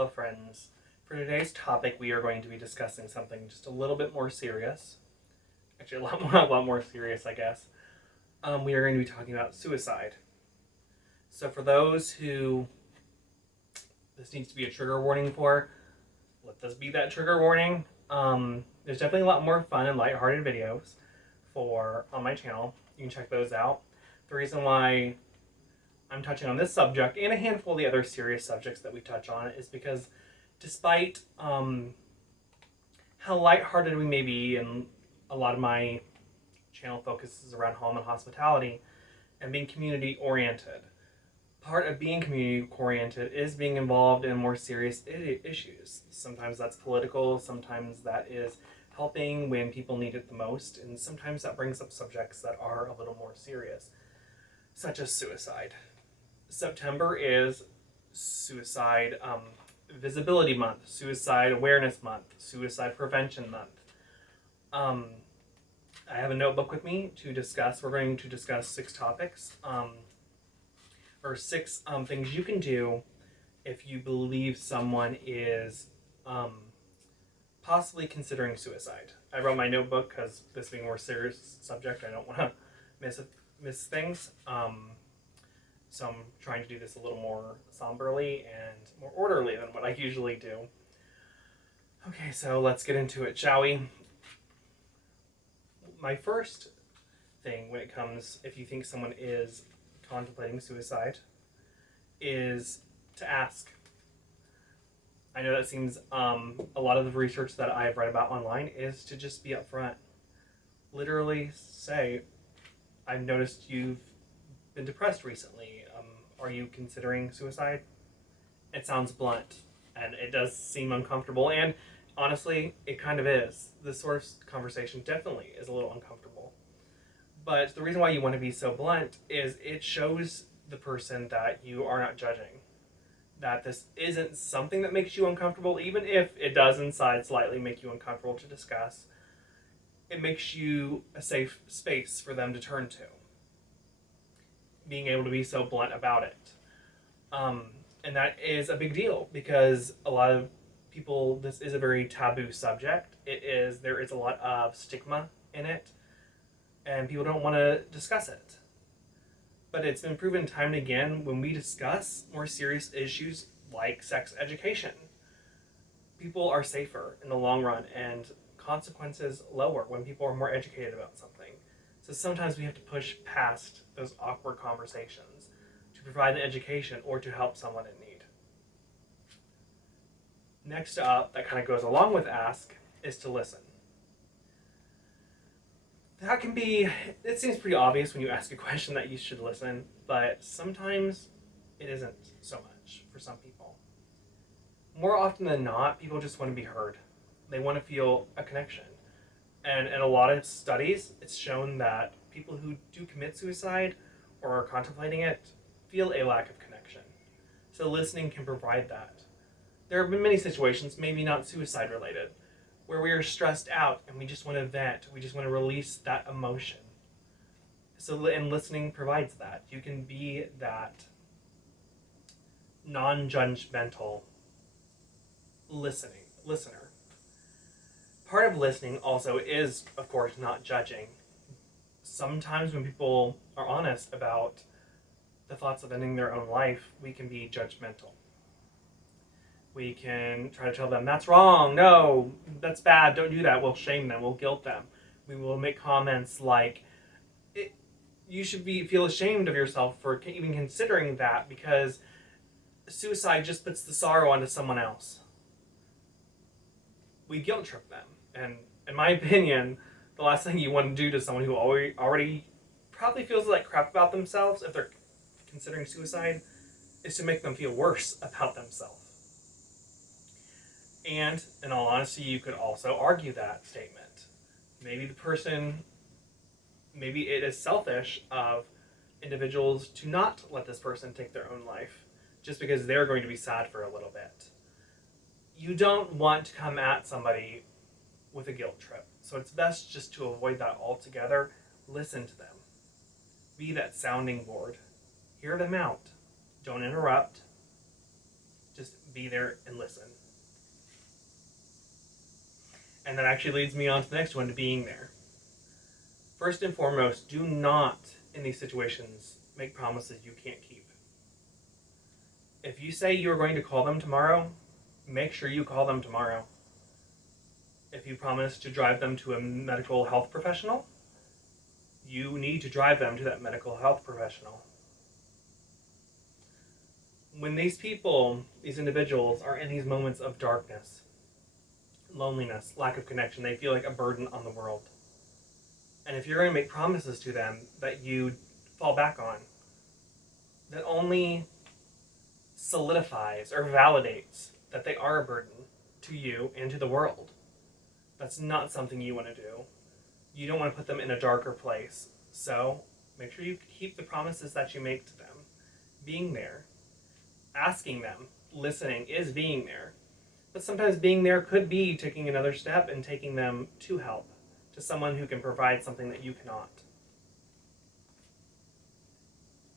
Hello friends. For today's topic we are going to be discussing something just a little bit more serious. Actually a lot more serious I guess. We are going to be talking about suicide. So for those who this needs to be a trigger warning for, let this be that trigger warning. There's definitely a lot more fun and lighthearted videos on my channel. You can check those out. The reason why I'm touching on this subject and a handful of the other serious subjects that we touch on is because despite how lighthearted we may be, and a lot of my channel focuses around home and hospitality and being community oriented, part of being community oriented is being involved in more serious issues. Sometimes that's political, sometimes that is helping when people need it the most, and sometimes that brings up subjects that are a little more serious, such as suicide. September is Suicide Visibility Month, Suicide Awareness Month, Suicide Prevention Month. I have a notebook with me to discuss. We're going to discuss 6 topics, or 6 things you can do if you believe someone is possibly considering suicide. I wrote my notebook because this being a more serious subject, I don't want to miss things. So I'm trying to do this a little more somberly and more orderly than what I usually do. Okay, so let's get into it, shall we? My first thing when it comes, if you think someone is contemplating suicide, is to ask. I know that seems, a lot of the research that I've read about online is to just be upfront. Literally say, I've noticed you've been depressed recently. Are you considering suicide? It sounds blunt, and it does seem uncomfortable, and honestly, it kind of is. This sort of conversation definitely is a little uncomfortable. But the reason why you want to be so blunt is it shows the person that you are not judging. That this isn't something that makes you uncomfortable, even if it does inside slightly make you uncomfortable to discuss. It makes you a safe space for them to turn to. Being able to be so blunt about it. And that is a big deal because a lot of people, this is a very taboo subject. There is a lot of stigma in it, and people don't want to discuss it. But it's been proven time and again when we discuss more serious issues like sex education, people are safer in the long run and consequences lower when people are more educated about something. So sometimes we have to push past those awkward conversations to provide an education or to help someone in need. Next up, that kind of goes along with ask, is to listen. That can be, it seems pretty obvious when you ask a question that you should listen, but sometimes it isn't so much for some people. More often than not, people just want to be heard. They want to feel a connection. And in a lot of studies, it's shown that people who do commit suicide or are contemplating it feel a lack of connection. So listening can provide that. There have been many situations, maybe not suicide related, where we are stressed out and we just want to vent, we just want to release that emotion. And listening provides that. You can be that non-judgmental listener. Part of listening also is, of course, not judging. Sometimes when people are honest about the thoughts of ending their own life, we can be judgmental. We can try to tell them, that's wrong, no, that's bad, don't do that. We'll shame them, we'll guilt them. We will make comments like, you should feel ashamed of yourself for even considering that because suicide just puts the sorrow onto someone else. We guilt trip them. And in my opinion, the last thing you want to do to someone who already probably feels like crap about themselves if they're considering suicide is to make them feel worse about themselves. And in all honesty, you could also argue that statement. Maybe it is selfish of individuals to not let this person take their own life just because they're going to be sad for a little bit. You don't want to come at somebody with a guilt trip. So it's best just to avoid that altogether. Listen to them. Be that sounding board. Hear them out. Don't interrupt. Just be there and listen. And that actually leads me on to the next one, to being there. First and foremost, do not, in these situations, make promises you can't keep. If you say you're going to call them tomorrow, make sure you call them tomorrow. If you promise to drive them to a medical health professional, you need to drive them to that medical health professional. When these people, these individuals, are in these moments of darkness, loneliness, lack of connection, they feel like a burden on the world. And if you're going to make promises to them that you fall back on, that only solidifies or validates that they are a burden to you and to the world. That's not something you want to do. You don't want to put them in a darker place. So make sure you keep the promises that you make to them. Being there, asking them, listening is being there. But sometimes being there could be taking another step and taking them to help, to someone who can provide something that you cannot.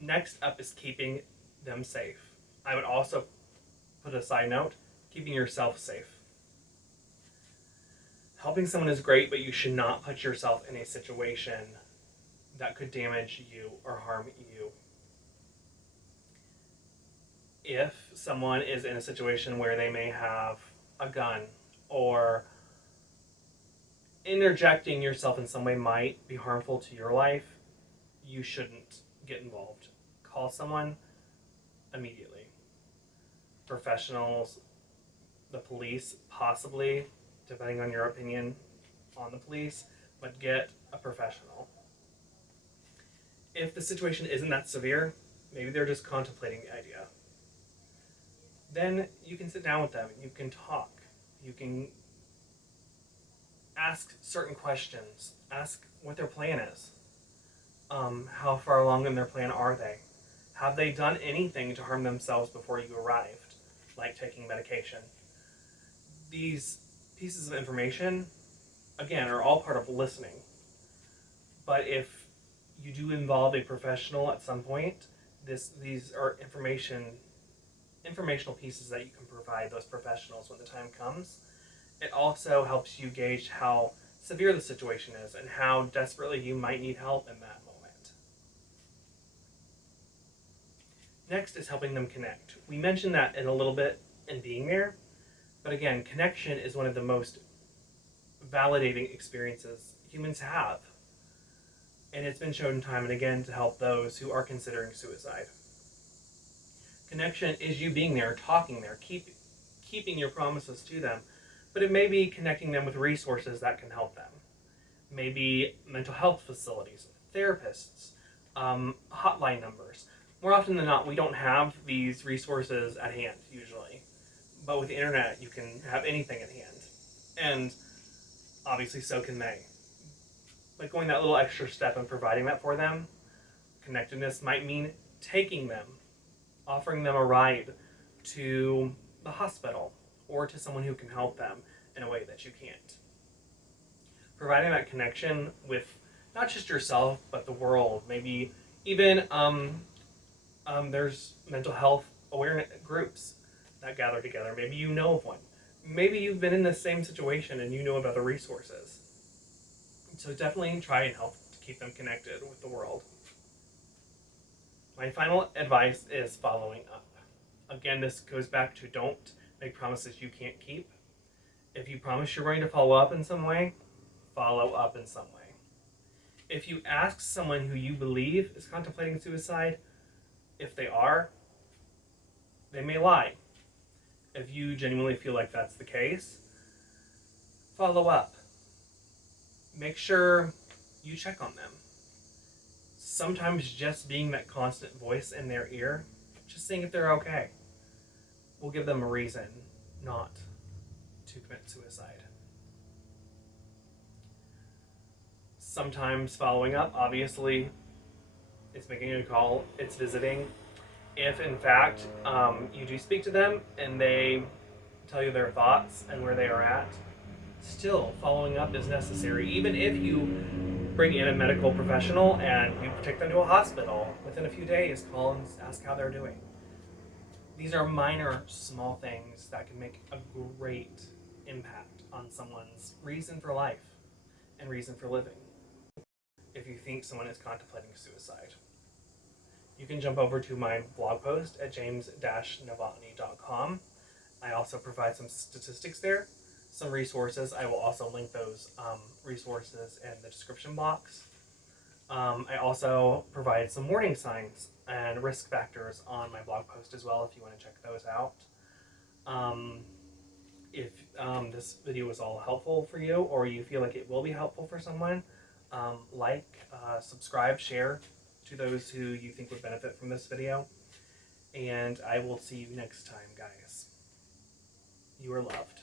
Next up is keeping them safe. I would also put a side note, keeping yourself safe. Helping someone is great, but you should not put yourself in a situation that could damage you or harm you. If someone is in a situation where they may have a gun, or interjecting yourself in some way might be harmful to your life, you shouldn't get involved. Call someone immediately. Professionals, the police, possibly, depending on your opinion on the police, but get a professional. If the situation isn't that severe, maybe they're just contemplating the idea, then you can sit down with them, you can talk, you can ask certain questions, ask what their plan is. How far along in their plan are they? Have they done anything to harm themselves before you arrived, like taking medication? These pieces of information, again, are all part of listening. But if you do involve a professional at some point, these are informational pieces that you can provide those professionals when the time comes. It also helps you gauge how severe the situation is and how desperately you might need help in that moment. Next is helping them connect. We mentioned that in a little bit in being there, but again, connection is one of the most validating experiences humans have. And it's been shown time and again to help those who are considering suicide. Connection is you being there, talking there, keeping your promises to them, but it may be connecting them with resources that can help them. Maybe mental health facilities, therapists, hotline numbers. More often than not, we don't have these resources at hand, usually. But with the internet, you can have anything at hand. And obviously, so can they. But going that little extra step and providing that for them, connectedness might mean taking them, offering them a ride to the hospital or to someone who can help them in a way that you can't. Providing that connection with not just yourself, but the world. Maybe even there's mental health awareness groups that gather together. Maybe you know of one. Maybe you've been in the same situation and you know about the resources. So definitely try and help to keep them connected with the world. My final advice is following up. Again, this goes back to don't make promises you can't keep. If you promise you're going to follow up in some way, follow up in some way. If you ask someone who you believe is contemplating suicide, if they are, they may lie. If you genuinely feel like that's the case, follow up. Make sure you check on them. Sometimes just being that constant voice in their ear, just seeing if they're okay, will give them a reason not to commit suicide. Sometimes following up, obviously, it's making a call, it's visiting. If in fact you do speak to them and they tell you their thoughts and where they are at, still following up is necessary. Even if you bring in a medical professional and you take them to a hospital, within a few days, call and ask how they're doing. These are minor, small things that can make a great impact on someone's reason for life and reason for living. If you think someone is contemplating suicide, you can jump over to my blog post at james-novotny.com. I also provide some statistics there, some resources. I will also link those resources in the description box. I also provide some warning signs and risk factors on my blog post as well if you want to check those out. If this video was all helpful for you, or you feel like it will be helpful for someone, subscribe, share to those who you think would benefit from this video. And I will see you next time, guys. You are loved.